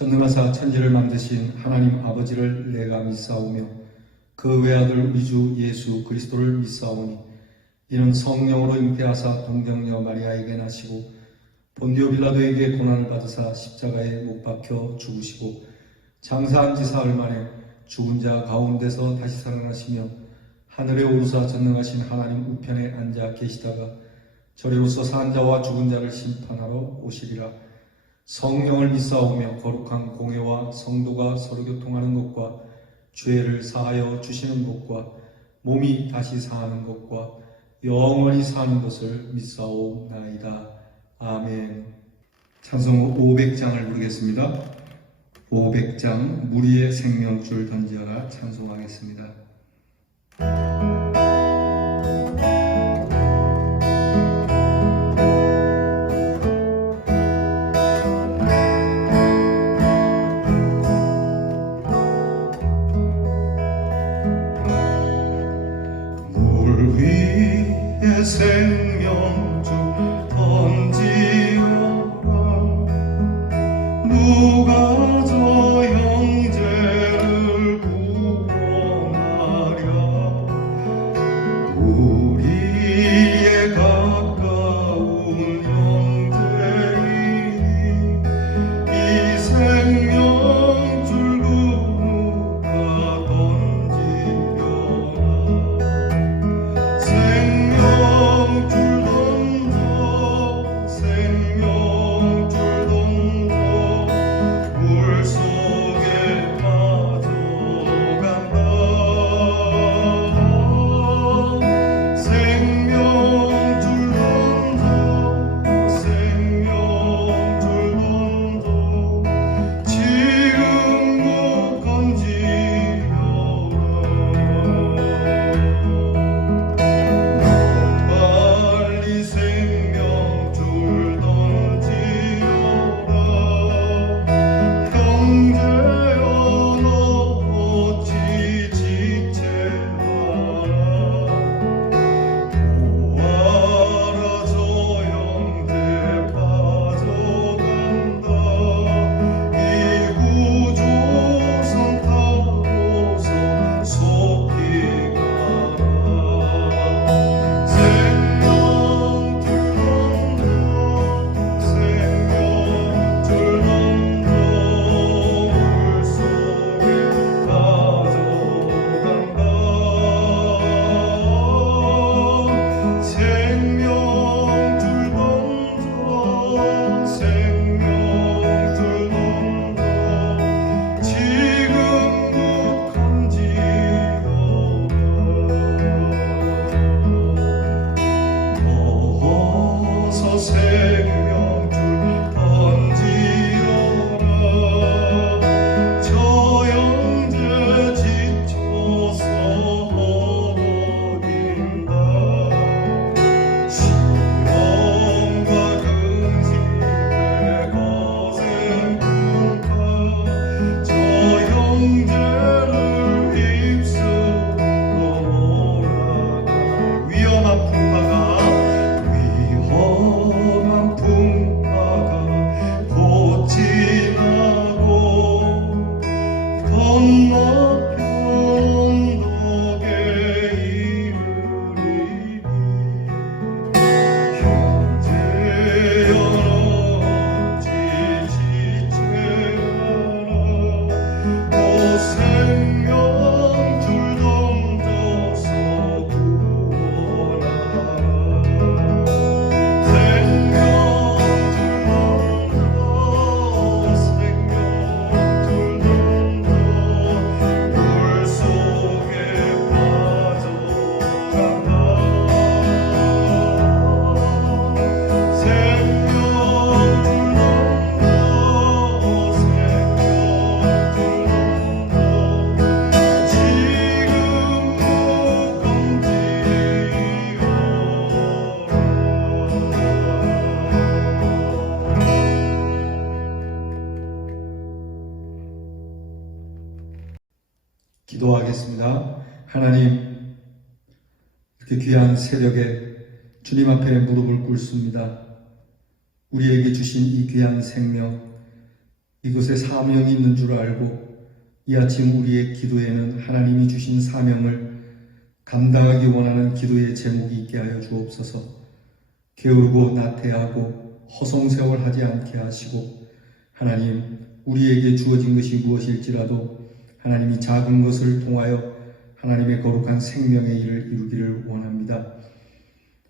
전능하사 천지를 만드신 하나님 아버지를 내가 믿사오며 그 외아들 우리 주 예수 그리스도를 믿사오니 이는 성령으로 잉태하사 동정녀 마리아에게 나시고 본디오 빌라도에게 고난을 받으사 십자가에 못 박혀 죽으시고 장사한 지 사흘 만에 죽은 자 가운데서 다시 살아나시며 하늘에 오르사 전능하신 하나님 우편에 앉아 계시다가 저리로서 산 자와 죽은 자를 심판하러 오시리라. 성령을 믿사오며 거룩한 공회와 성도가 서로 교통하는 것과 죄를 사하여 주시는 것과 몸이 다시 사는 것과 영원히 사는 것을 믿사옵나이다. 아멘. 찬송 500장을 부르겠습니다. 500장 무리의 생명줄 던지어라 찬송하겠습니다. 물 위에 생명줄 던지어라. 누가 저 형제를 구원하랴. 우리의 가까운 형제이니 이 생명줄 누가 던지려나. 생명줄 던져 생명줄 던져 물속에 빠져간다. 생명줄 던져 생명줄 던져 지금 못 건지려라. 빨리 생명줄 던지어라. 형제여 너 어찌 지체하나. 보아라 저 형제 빠져간다. 이 구조선 타고서 속히 가라. 생명줄 던져 생명줄 던져 물속에 가져간다. 생명줄 던져 생명줄 던져 지금 못 건지려라. 어서 생명줄 던지어라. 저 형제 지쳐서 허덕인다. 시험과 근심에 거센 풍파 저 형제를 휩쓸어 몰아가. 위험한 풍파가 곧 지나고 건너편 언덕에 이르리니 형제여 어찌 지체하나. 또 생명줄 던져서 구원하라. 기도하겠습니다. 하나님, 이렇게 귀한 새벽에 주님 앞에 무릎을 꿇습니다. 우리에게 주신 이 귀한 생명, 이곳에 사명이 있는 줄 알고 이 아침 우리의 기도에는 하나님이 주신 사명을 감당하기 원하는 기도의 제목이 있게 하여 주옵소서. 게으르고 나태하고 허송세월하지 않게 하시고, 하나님 우리에게 주어진 것이 무엇일지라도 하나님이 작은 것을 통하여 하나님의 거룩한 생명의 일을 이루기를 원합니다.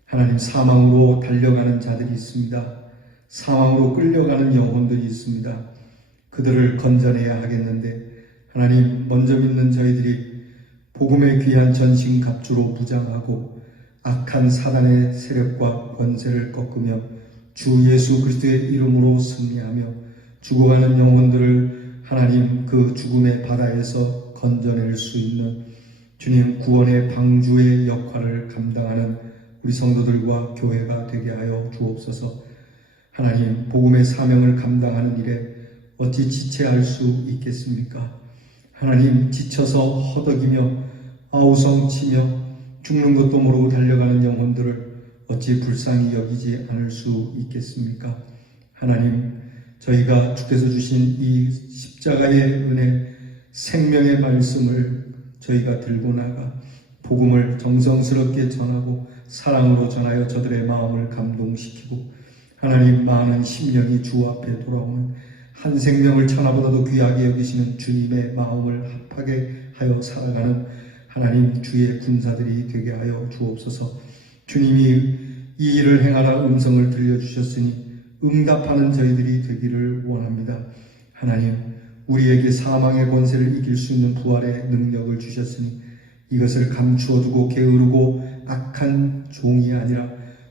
하나님, 사망으로 달려가는 자들이 있습니다. 사망으로 끌려가는 영혼들이 있습니다. 그들을 건져내야 하겠는데, 하나님 먼저 믿는 저희들이 복음의 귀한 전신갑주로 무장하고 악한 사단의 세력과 권세를 꺾으며 주 예수 그리스도의 이름으로 승리하며 죽어가는 영혼들을 하나님 그 죽음의 바다에서 건져낼 수 있는 주님 구원의 방주의 역할을 감당하는 우리 성도들과 교회가 되게 하여 주옵소서. 하나님, 복음의 사명을 감당하는 일에 어찌 지체할 수 있겠습니까? 하나님, 지쳐서 허덕이며 아우성치며 죽는 것도 모르고 달려가는 영혼들을 어찌 불쌍히 여기지 않을 수 있겠습니까? 하나님, 저희가 주께서 주신 이 십자가의 은혜, 생명의 말씀을 저희가 들고 나가 복음을 정성스럽게 전하고 사랑으로 전하여 저들의 마음을 감동시키고, 하나님, 많은 심령이 주 앞에 돌아오는 한 생명을 천하보다도 귀하게 여기시는 주님의 마음을 합하게 하여 살아가는 하나님 주의 군사들이 되게 하여 주옵소서. 주님이 이 일을 행하라 음성을 들려주셨으니 응답하는 저희들이 되기를 원합니다. 하나님, 우리에게 사망의 권세를 이길 수 있는 부활의 능력을 주셨으니 이것을 감추어 두고 게으르고 악한 종이 아니라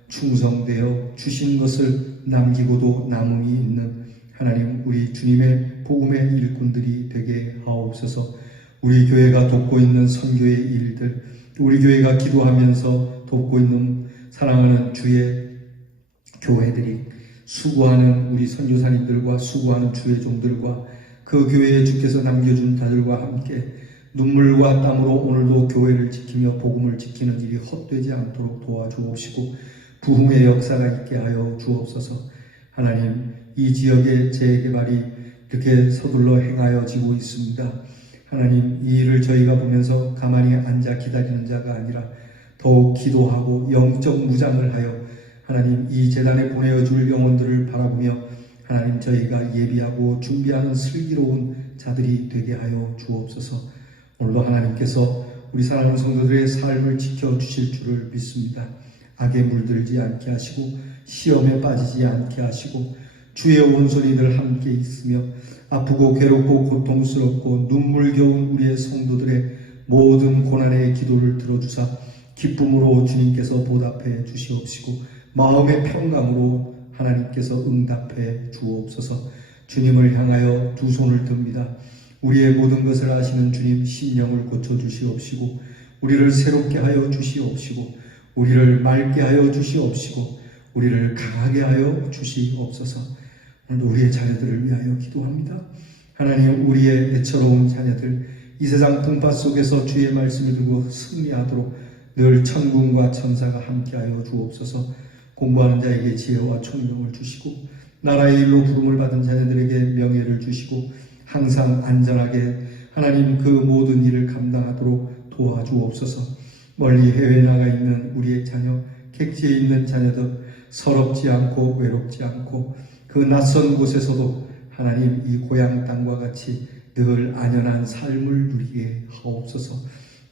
충성되어 주신 것을 남기고도 남음이 있는 하나님, 우리 주님의 복음의 일꾼들이 되게 하옵소서. 우리 교회가 돕고 있는 선교의 일들, 우리 교회가 기도하면서 돕고 있는 사랑하는 주의 교회들이, 수고하는 우리 선교사님들과 수고하는 주의 종들과 그 교회에 주께서 남겨준 자들과 함께 눈물과 땀으로 오늘도 교회를 지키며 복음을 지키는 일이 헛되지 않도록 도와주옵시고 부흥의 역사가 있게 하여 주옵소서. 하나님, 이 지역의 재개발이 이렇게 서둘러 행하여지고 있습니다. 하나님, 이 일을 저희가 보면서 가만히 앉아 기다리는 자가 아니라 더욱 기도하고 영적 무장을 하여 하나님 이 재단에 보내어 줄 영혼들을 바라보며 하나님 저희가 예비하고 준비하는 슬기로운 자들이 되게 하여 주옵소서. 오늘도 하나님께서 우리 사랑하는 성도들의 삶을 지켜주실 줄을 믿습니다. 악에 물들지 않게 하시고 시험에 빠지지 않게 하시고 주의 온손이 늘 함께 있으며 아프고 괴롭고 고통스럽고 눈물겨운 우리의 성도들의 모든 고난의 기도를 들어주사 기쁨으로 주님께서 보답해 주시옵시고 마음의 평강으로 하나님께서 응답해 주옵소서. 주님을 향하여 두 손을 듭니다. 우리의 모든 것을 아시는 주님, 심령을 고쳐주시옵시고 우리를 새롭게 하여 주시옵시고 우리를 맑게 하여 주시옵시고 우리를 강하게 하여 주시옵소서. 오늘도 우리의 자녀들을 위하여 기도합니다. 하나님, 우리의 애처로운 자녀들 이 세상 풍파 속에서 주의 말씀을 들고 승리하도록 늘 천군과 천사가 함께하여 주옵소서. 공부하는 자에게 지혜와 총명을 주시고 나라의 일로 부름을 받은 자녀들에게 명예를 주시고 항상 안전하게 하나님 그 모든 일을 감당하도록 도와주옵소서. 멀리 해외에 나가 있는 우리의 자녀, 객지에 있는 자녀들 서럽지 않고 외롭지 않고 그 낯선 곳에서도 하나님 이 고향 땅과 같이 늘 안연한 삶을 누리게 하옵소서.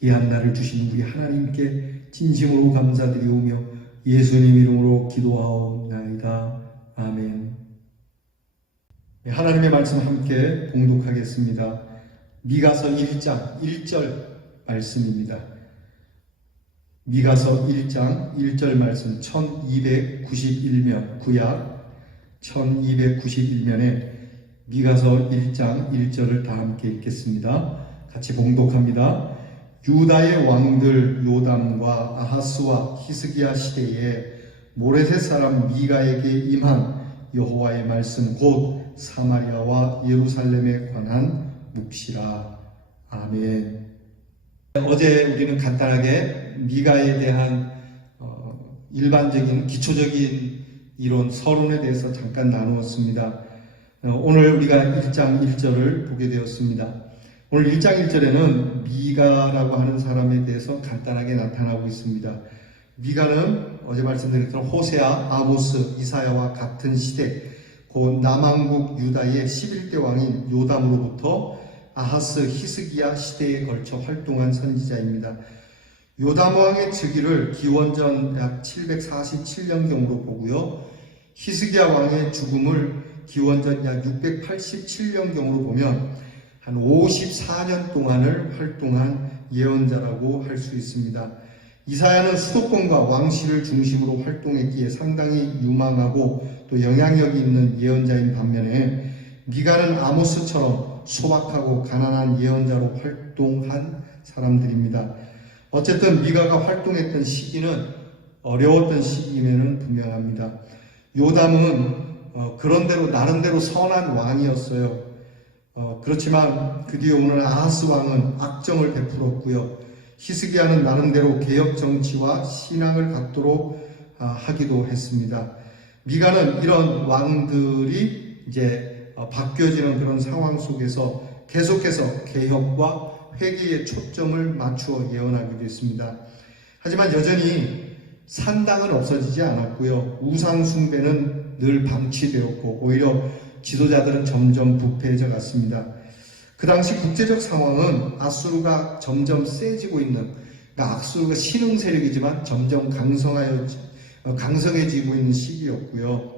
이 한날을 주신 우리 하나님께 진심으로 감사드리오며 예수님 이름으로 기도하옵나이다. 아멘. 하나님의 말씀 함께 봉독하겠습니다. 미가서 1장 1절 말씀입니다. 미가서 1장 1절 말씀 1291면 구약 1291면에 미가서 1장 1절을 다 함께 읽겠습니다. 같이 봉독합니다. 유다의 왕들 요담과 아하스와 히스기야 시대에 모레셋 사람 미가에게 임한 여호와의 말씀 곧 사마리아와 예루살렘에 관한 묵시라. 아멘. 어제 우리는 간단하게 미가에 대한 일반적인 기초적인 이론 서론에 대해서 잠깐 나누었습니다. 오늘 우리가 1장 1절을 보게 되었습니다. 오늘 1장 1절에는 미가라고 하는 사람에 대해서 간단하게 나타나고 있습니다. 미가는 어제 말씀드렸던 호세아, 아모스, 이사야와 같은 시대, 곧 남왕국 유다의 11대 왕인 요담으로부터 아하스, 히스기야 시대에 걸쳐 활동한 선지자입니다. 요담 왕의 즉위를 기원전 약 747년경으로 보고요. 히스기야 왕의 죽음을 기원전 약 687년경으로 보면 한 54년 동안을 활동한 예언자라고 할 수 있습니다. 이사야는 수도권과 왕실을 중심으로 활동했기에 상당히 유망하고 또 영향력이 있는 예언자인 반면에 미가는 아모스처럼 소박하고 가난한 예언자로 활동한 사람들입니다. 어쨌든 미가가 활동했던 시기는 어려웠던 시기임에는 분명합니다. 요담은 그런대로 나름대로 선한 왕이었어요. 그렇지만 그 뒤에 오는 아하스 왕은 악정을 베풀었고요. 히스기야는 나름대로 개혁 정치와 신앙을 갖도록 하기도 했습니다. 미가는 이런 왕들이 이제 바뀌어지는 그런 상황 속에서 계속해서 개혁과 회개에 초점을 맞추어 예언하기도 했습니다. 하지만 여전히 산당은 없어지지 않았고요. 우상 숭배는 늘 방치되었고 오히려 지도자들은 점점 부패해져 갔습니다. 그 당시 국제적 상황은 아수르가 점점 세지고 있는, 그러니까 아수르가 신흥 세력이지만 점점 강성해지고 있는 시기였고요.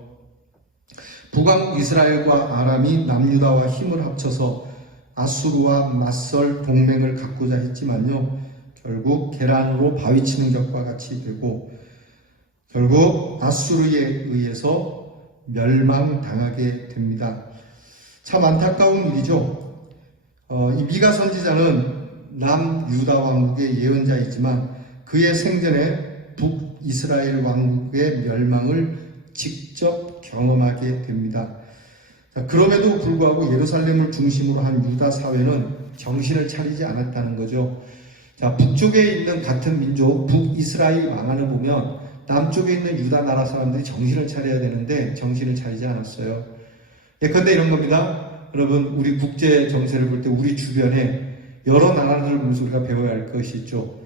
북왕국 이스라엘과 아람이 남유다와 힘을 합쳐서 아수르와 맞설 동맹을 갖고자 했지만요. 결국 계란으로 바위치는 격과 같이 되고 결국 아수르에 의해서 멸망당하게 됩니다. 참 안타까운 일이죠. 이 미가 선지자는 남유다 왕국의 예언자이지만 그의 생전에 북이스라엘 왕국의 멸망을 직접 경험하게 됩니다. 그럼에도 불구하고 예루살렘을 중심으로 한 유다 사회는 정신을 차리지 않았다는 거죠. 자, 북쪽에 있는 같은 민족 북이스라엘 왕안을 보면 남쪽에 있는 유다 나라 사람들이 정신을 차려야 되는데 정신을 차리지 않았어요. 예컨대 이런 겁니다. 여러분, 우리 국제 정세를 볼 때 우리 주변에 여러 나라들을 보면서 우리가 배워야 할 것이 있죠.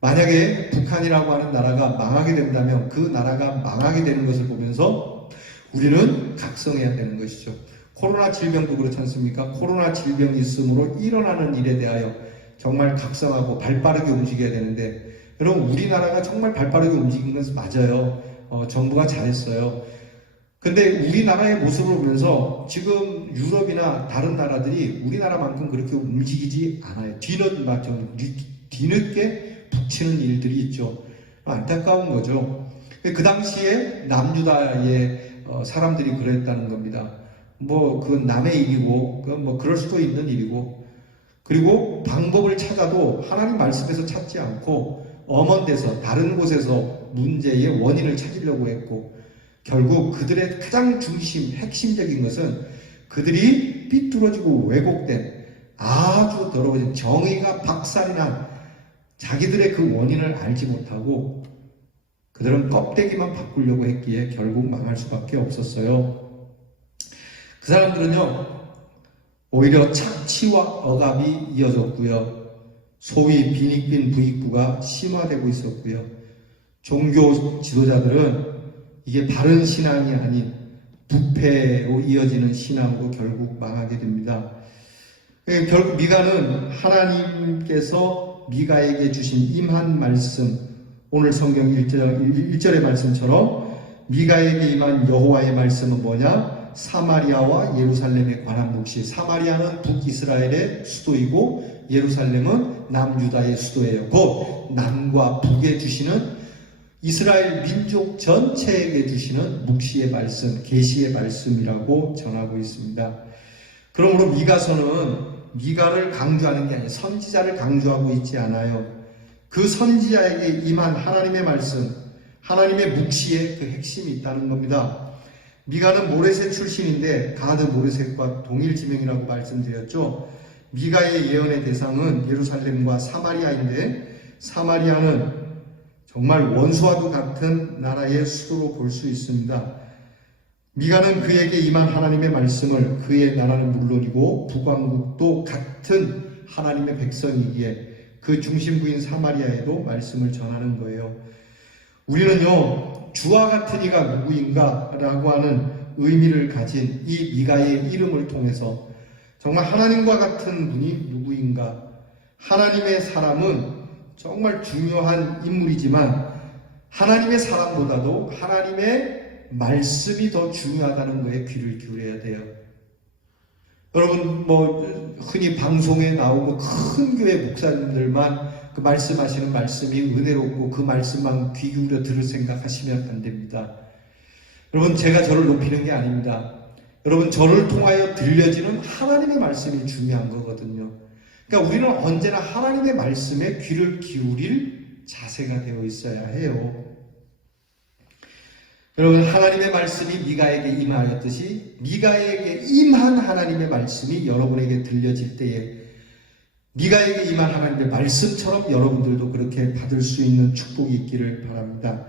만약에 북한이라고 하는 나라가 망하게 된다면 그 나라가 망하게 되는 것을 보면서 우리는 각성해야 되는 것이죠. 코로나 질병도 그렇지 않습니까? 코로나 질병이 있으므로 일어나는 일에 대하여 정말 각성하고 발빠르게 움직여야 되는데 여러분, 우리나라가 정말 발빠르게 움직인 것은 맞아요. 정부가 잘했어요. 근데 우리나라의 모습을 보면서 지금 유럽이나 다른 나라들이 우리나라만큼 그렇게 움직이지 않아요. 뒤늦게 북치는 일들이 있죠. 안타까운 거죠. 그 당시에 남유다의 사람들이 그랬다는 겁니다. 그건 남의 일이고, 그건 그럴 수도 있는 일이고, 그리고 방법을 찾아도 하나님 말씀에서 찾지 않고 엄한 데서 다른 곳에서 문제의 원인을 찾으려고 했고, 결국 그들의 가장 핵심적인 것은 그들이 삐뚤어지고 왜곡된 아주 더러워진 정의가 박살이 난 자기들의 그 원인을 알지 못하고 그들은 껍데기만 바꾸려고 했기에 결국 망할 수밖에 없었어요. 그 사람들은요, 오히려 착취와 억압이 이어졌고요. 소위 빈익빈 부익부가 심화되고 있었고요. 종교 지도자들은 이게 바른 신앙이 아닌 부패로 이어지는 신앙으로 결국 망하게 됩니다. 결국 미가는 하나님께서 미가에게 주신 임한 말씀, 오늘 성경 1절의 말씀처럼 미가에게 임한 여호와의 말씀은 뭐냐? 사마리아와 예루살렘에 관한 묵시. 사마리아는 북이스라엘의 수도이고 예루살렘은 남유다의 수도예요. 곧 남과 북에 주시는 이스라엘 민족 전체에게 주시는 묵시의 말씀, 계시의 말씀이라고 전하고 있습니다. 그러므로 미가서는 미가를 강조하는 게 아니라 선지자를 강조하고 있지 않아요. 그 선지자에게 임한 하나님의 말씀, 하나님의 묵시에 그 핵심이 있다는 겁니다. 미가는 모레셋 출신인데 가드 모레셋과 동일 지명이라고 말씀드렸죠. 미가의 예언의 대상은 예루살렘과 사마리아인데 사마리아는 정말 원수와도 같은 나라의 수도로 볼 수 있습니다. 미가는 그에게 임한 하나님의 말씀을 그의 나라는 물론이고 북왕국도 같은 하나님의 백성이기에 그 중심부인 사마리아에도 말씀을 전하는 거예요. 우리는요, 주와 같은 이가 누구인가 라고 하는 의미를 가진 이 미가의 이름을 통해서 정말 하나님과 같은 분이 누구인가, 하나님의 사람은 정말 중요한 인물이지만 하나님의 사람보다도 하나님의 말씀이 더 중요하다는 거에 귀를 기울여야 돼요. 여러분 흔히 방송에 나오고 큰 교회 목사님들만 그 말씀하시는 말씀이 은혜롭고 그 말씀만 귀 기울여 들을 생각하시면 안 됩니다. 여러분, 제가 저를 높이는 게 아닙니다. 여러분, 저를 통하여 들려지는 하나님의 말씀이 중요한 거거든요. 그러니까 우리는 언제나 하나님의 말씀에 귀를 기울일 자세가 되어 있어야 해요. 여러분, 하나님의 말씀이 미가에게 임하였듯이 미가에게 임한 하나님의 말씀이 여러분에게 들려질 때에 미가에게 임한 하나님의 말씀처럼 여러분들도 그렇게 받을 수 있는 축복이 있기를 바랍니다.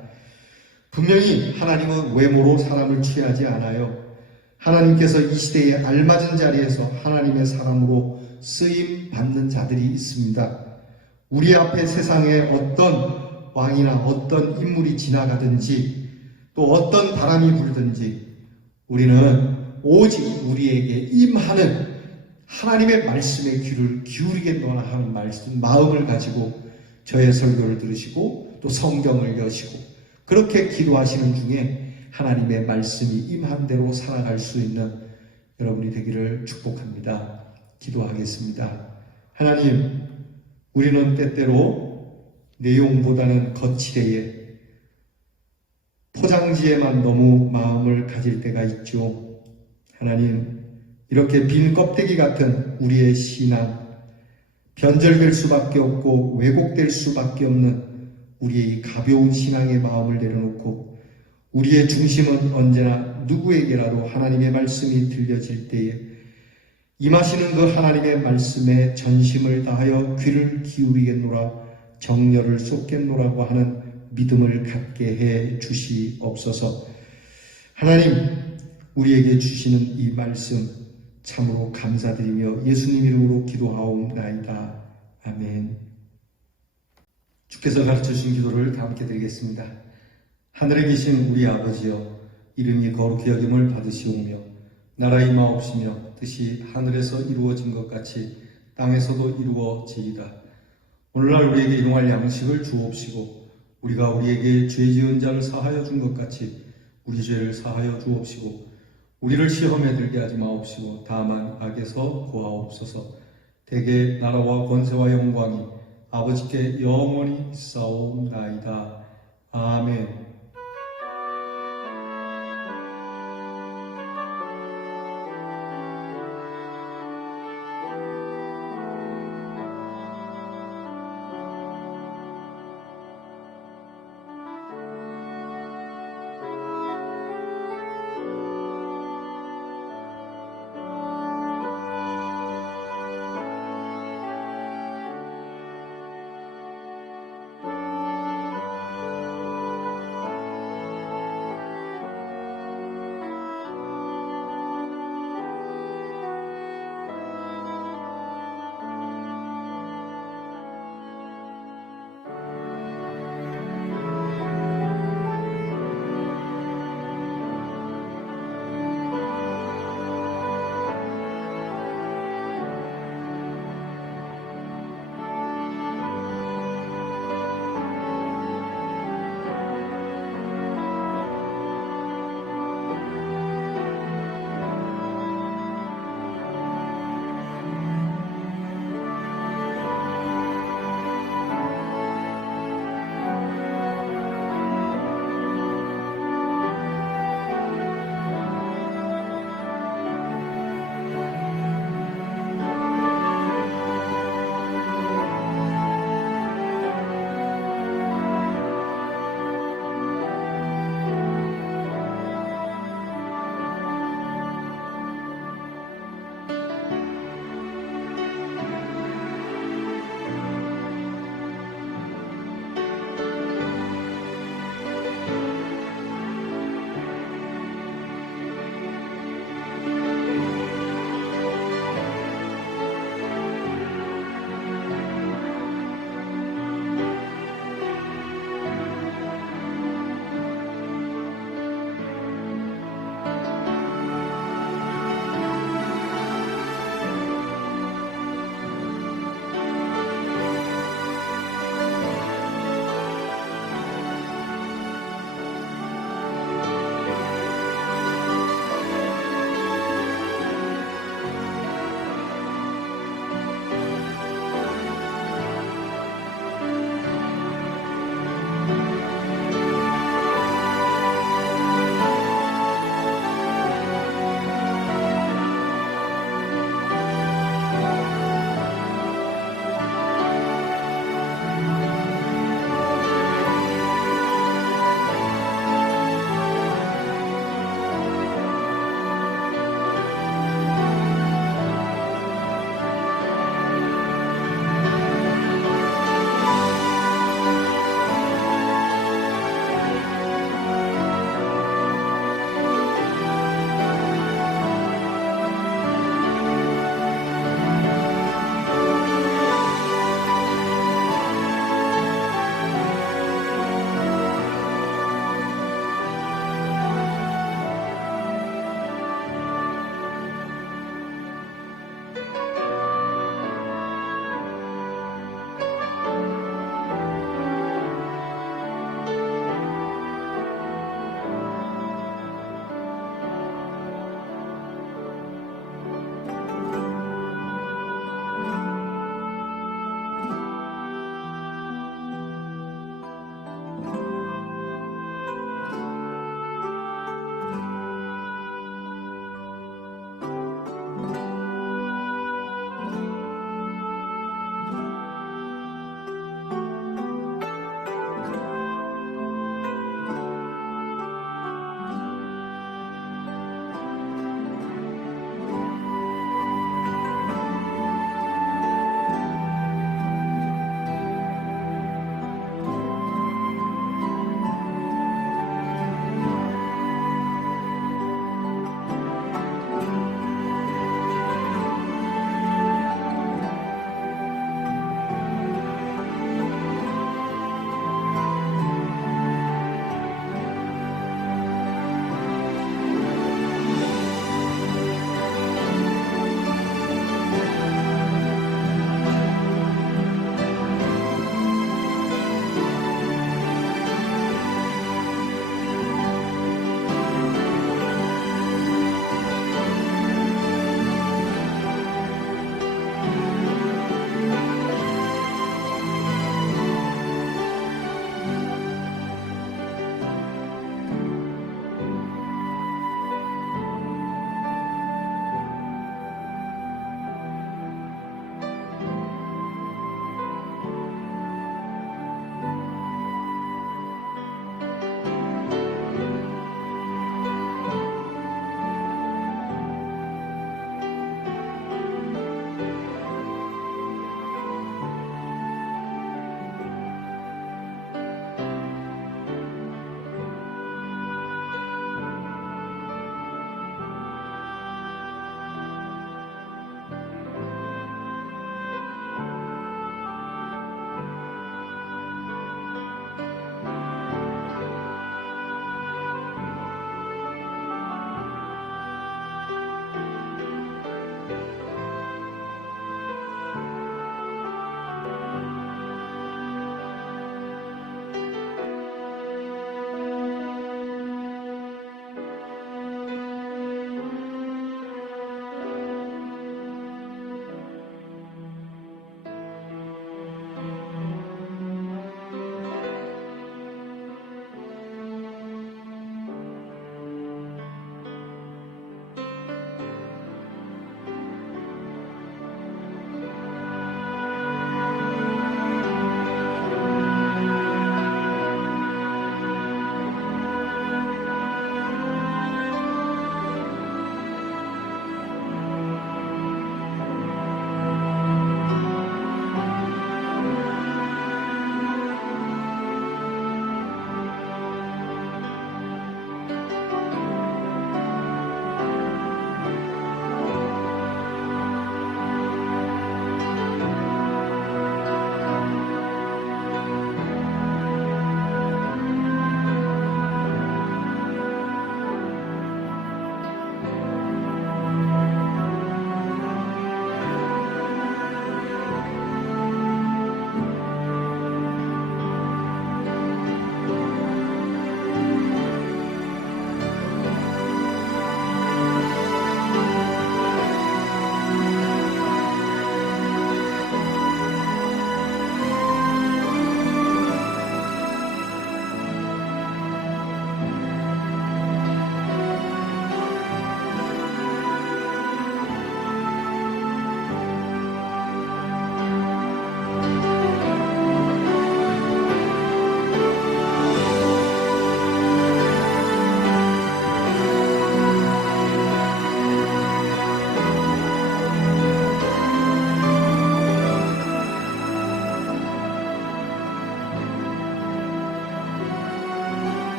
분명히 하나님은 외모로 사람을 취하지 않아요. 하나님께서 이 시대에 알맞은 자리에서 하나님의 사람으로 쓰임 받는 자들이 있습니다. 우리 앞에 세상에 어떤 왕이나 어떤 인물이 지나가든지 또 어떤 바람이 불든지 우리는 오직 우리에게 임하는 하나님의 말씀에 귀를 기울이겠노라 하는 마음을 가지고 저의 설교를 들으시고 또 성경을 여시고 그렇게 기도하시는 중에 하나님의 말씀이 임한 대로 살아갈 수 있는 여러분이 되기를 축복합니다. 기도하겠습니다. 하나님, 우리는 때때로 내용보다는 거칠에 포장지에만 너무 마음을 가질 때가 있죠. 하나님, 이렇게 빈 껍데기 같은 우리의 신앙, 변절될 수밖에 없고 왜곡될 수밖에 없는 우리의 이 가벼운 신앙의 마음을 내려놓고 우리의 중심은 언제나 누구에게라도 하나님의 말씀이 들려질 때에 임하시는 그 하나님의 말씀에 전심을 다하여 귀를 기울이겠노라, 정열을 쏟겠노라고 하는 믿음을 갖게 해 주시옵소서. 하나님, 우리에게 주시는 이 말씀 참으로 감사드리며 예수님 이름으로 기도하옵나이다. 아멘. 주께서 가르쳐 주신 기도를 다 함께 드리겠습니다. 하늘에 계신 우리 아버지여, 이름이 거룩히 여김을 받으시오며 나라 임하옵시며 뜻이 하늘에서 이루어진 것 같이 땅에서도 이루어지이다. 오늘날 우리에게 일용할 양식을 주옵시고 우리가 우리에게 죄 지은 자를 사하여 준 것 같이 우리 죄를 사하여 주옵시고 우리를 시험에 들게 하지 마옵시고 다만 악에서 구하옵소서. 대개 나라와 권세와 영광이 아버지께 영원히 있사옵나이다. 아멘.